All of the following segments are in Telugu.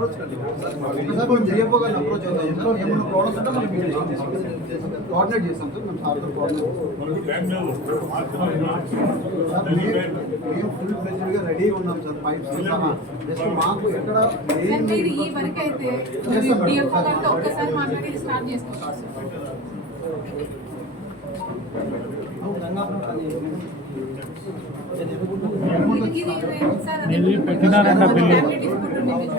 ఒకసారి మనం జయప్ప గారిని అప్రోచ్ అవుతాం సార్ ఏమైనా ప్రాబ్లమ్స్ ఉంటే మనం కోఆర్డినేట్ చేస్తాం సార్ మేము సార్తో కోఆర్డినేట్ మనకు టైం లేదు సార్ మేము మేము ఫుల్ ఫ్లెజ్డ్గా రెడీ ఉన్నాం సార్ పైప్స్ సహా జస్ట్ మాకు ఎక్కడ సార్ ఏం మీరు ఈ వరకు అయితే డిఎఫ్ఓ గారితో ఒక్కసారి మాట్లాడి స్టార్ట్ చేసుకోవచ్చు ఇది సార్ అది ఇది పెట్టినారంట బిల్లు.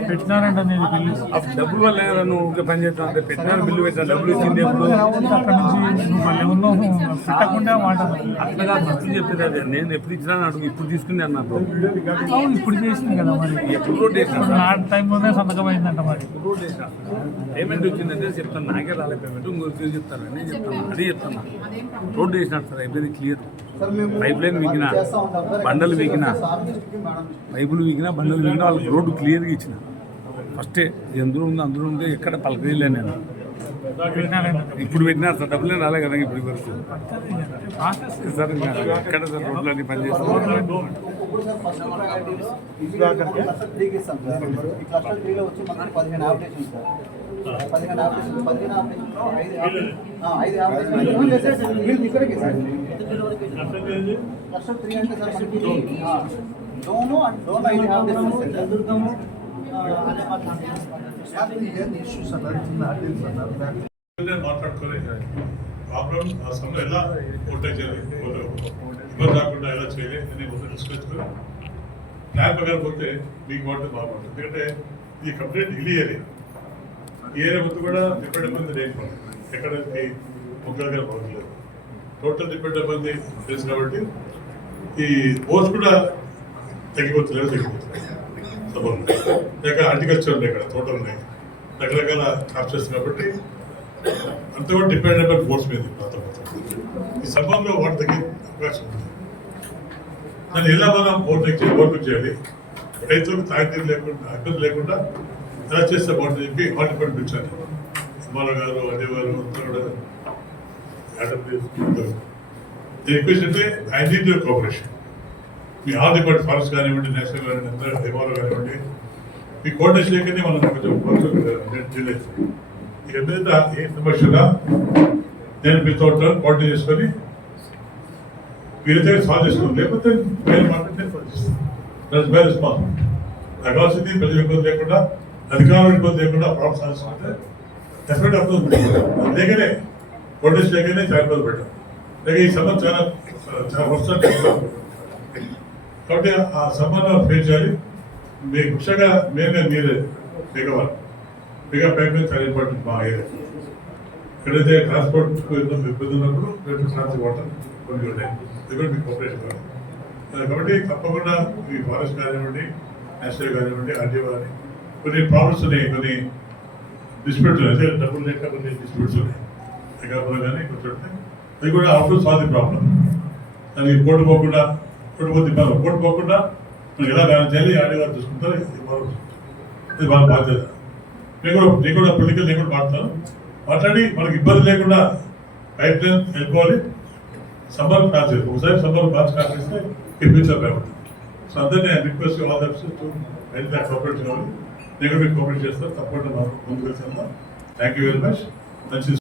పెట్టినారంట నేను బిల్లు. ఆ డబ్బులు వల్ల నువ్వు ఊరికే పని చేస్తావు అంటే పెట్టిన బిల్లు పెట్టిన డబ్బులు ఇచ్చింది ఎప్పుడు? అక్కడ నుంచి మళ్ళీ ఉన్నావు పెట్టకుండా మాట అట్లా ఫస్ట్ చెప్పేది అదే. నేను ఎప్పుడు ఇచ్చినా అడుగు ఇప్పుడు తీసుకుని అన్నట్టు అవును ఇప్పుడు చేసింది కదా మరి. ఎప్పుడు రోడ్ నా టైంలోనే సంతకం అయిందంట మరి. రోడ్ వేసినా పేమెంట్ వచ్చిందంటే చెప్తాను. నాకే రాలే పేమెంట్. ఇంకొకరికి చెప్తాను. నేను చెప్తాను. అదే చెప్తాను. రోడ్ వేసినట్టు సార్ అయిపోయింది క్లియర్ పైప్ లైన్ బండలు దృష్టికి. పైపులు వీకినా బండలు వీకినా వాళ్ళకి రోడ్డు క్లియర్గా ఇచ్చిన. ఫస్టే ఎందులో ఉంది అందులో ఉంది ఎక్కడ పలకలేదు నేను. ఇప్పుడు పెట్టినా సార్ డబ్బులే రాలే కదా ఇప్పుడు వరకు. సార్ ఎక్కడ సార్ రోడ్లన్నీ పని చేస్తాను ఇప్పుడు సార్ ఫస్ట్ ప్రయారిటీ క్లస్టర్ త్రీకి ఇస్తాం సార్ ఈ క్లస్టర్ త్రీలో వచ్చి మనకి పదిహేను ఆపరేషన్ సార్ పదిహేను ఆపరేషన్ పదిహేను ఆపరేషన్లో ఐదు ఆపరేషన్ ఆ, ఐదు ఆపరేషన్ వీళ్ళు ఇక్కడికి సార్ క్లస్టర్ త్రీ అంటే సార్ మనకి ఆ, డోను అండ్ డోన్ ఐదు ఆపరేషన్ సార్ మాట్లాడుకొని ప్రాబ్లం ఆ సమయంలో ఎలా ఓటే చేయాలి ఓటు ఇబ్బంది రాకుండా ఎలా చేయాలి అని ముందు తీసుకొచ్చుకొని ప్లాన్ ప్రకారం పోతే మీకు బాగుంటుంది బాగుంటుంది ఎందుకంటే ఇది కంప్లీట్ హిల్ ఏరియా ఈ ఏరియా కూడా డిపెండ్ ఇబ్బంది లేదు. ఎక్కడ ముఖ్యంగా గారు టోటల్ డిపెండ్ ఇబ్బంది తెలుసు కాబట్టి ఈ బోర్స్ కూడా తగ్గిపోతలేదు తగ్గిపోతుంది లేక అగ్రికల్చర్ ఉన్నాయి ఇక్కడ తోటలు ఉన్నాయి. రకరకాల కాప్చర్స్ కాబట్టి అంత కూడా డిపెండ్ అయిపోయి బోర్డ్స్ మీద ఈ ప్రాంతం ఈ వాటి తగ్గే అవకాశం ఉంది. దాన్ని ఎలా మనం బోర్డు చేయాలి చేయాలి? రైతులకు తాగితీరు లేకుండా అభ్యర్థి లేకుండా ఎలా చేస్తే బాగుంటుంది చెప్పి వాటిని పంపించాను పిలిచాను గారు అజయ్ గారు అంతా కూడా యాడమ్ తీసుకుంటారు రిక్వెస్ట్ అంటే ఐ నీడ్ యువర్ కోఆపరేషన్ మీ ఆల్ డిపార్ట్ ఫారెస్ట్ కానివ్వండి నేషనల్ కానివ్వండి అంతా డిమాలో కానివ్వండి మీ కోఆర్డినేషన్ లేకనే మనం కొంచెం చేయలేదు ఇక ఏ సమస్యగా నేను మీతో కోఆర్డినేట్ చేసుకొని మీరైతే సాల్వ్ చేసుకోండి లేకపోతే వేరే మాట్లాడితే దట్స్ వెరీ రెస్పాన్సిబిలిటీ నాకు కావాల్సింది ప్రజల లేకుండా అధికారం ఇబ్బంది లేకుండా ప్రాబ్లమ్ సాల్వ్ డెఫినెట్ డెఫినెట్ పెట్టాం లేకనే ప్రొటెస్ట్ లేకనే చాలా ఇబ్బంది పెట్టాం. లేక ఈ సంబంధం చాలా చాలా వర్షాలు కాబట్టి ఆ సంబంధం ఫేస్ చేయాలి. మీ ముఖ్యంగా మేమే మీరే దిగవాలి బిగా ప్యాకేజ్ చాలా ఇంపార్టెంట్ మా ఏరియా ఎక్కడైతే ట్రాన్స్పోర్ట్ ఇబ్బంది ఇబ్బంది ఉన్నప్పుడు రేపు ట్రాన్స్పోర్ట్ వాటర్ కొన్ని ఉన్నాయి ఇది మీకు కోఆపరేషన్ కావాలి కాబట్టి తప్పకుండా ఈ ఫారెస్ట్ కానివ్వండి నేషనల్ కానివ్వండి ఆర్డీఓ కానీ కొన్ని ప్రాబ్లమ్స్ ఉన్నాయి కొన్ని డిస్ప్యూట్స్ అయితే డబ్బులు లేక కొన్ని డిస్ప్యూట్స్ ఉన్నాయి. ఎక్కడ కానీ కొంచెం అది కూడా అవుట్ సాల్వ్ ది ప్రాబ్లం దానికి కోర్టు పోకుండా కోర్టు పోతే ఇబ్బంది. కోర్టు పోకుండా మనం ఎలా బ్యాలెన్స్ చేయాలి? ఆడేవారు చూసుకుంటారు ఇది బాగా బాధ్యత. నేను కూడా నేను కూడా పొలిటికల్ నేను కూడా మాట్లాడతాను. మాట్లాడి మనకి ఇబ్బంది లేకుండా పైప్ లైన్ వెళ్ళిపోవాలి సమ్మర్ కాదు ఒకసారి సమ్మర్ బాగా స్టార్ట్ చేస్తే ఈ ఫ్యూచర్ బాగుంటుంది సో అందరినీ నేను request all that's to health cooperate కావాలి నేను కూడా మీకు కోఆపరేట్ చేస్తాను తప్పకుండా ముందుకు వెళ్తాను థ్యాంక్ యూ వెరీ మచ్ మంచి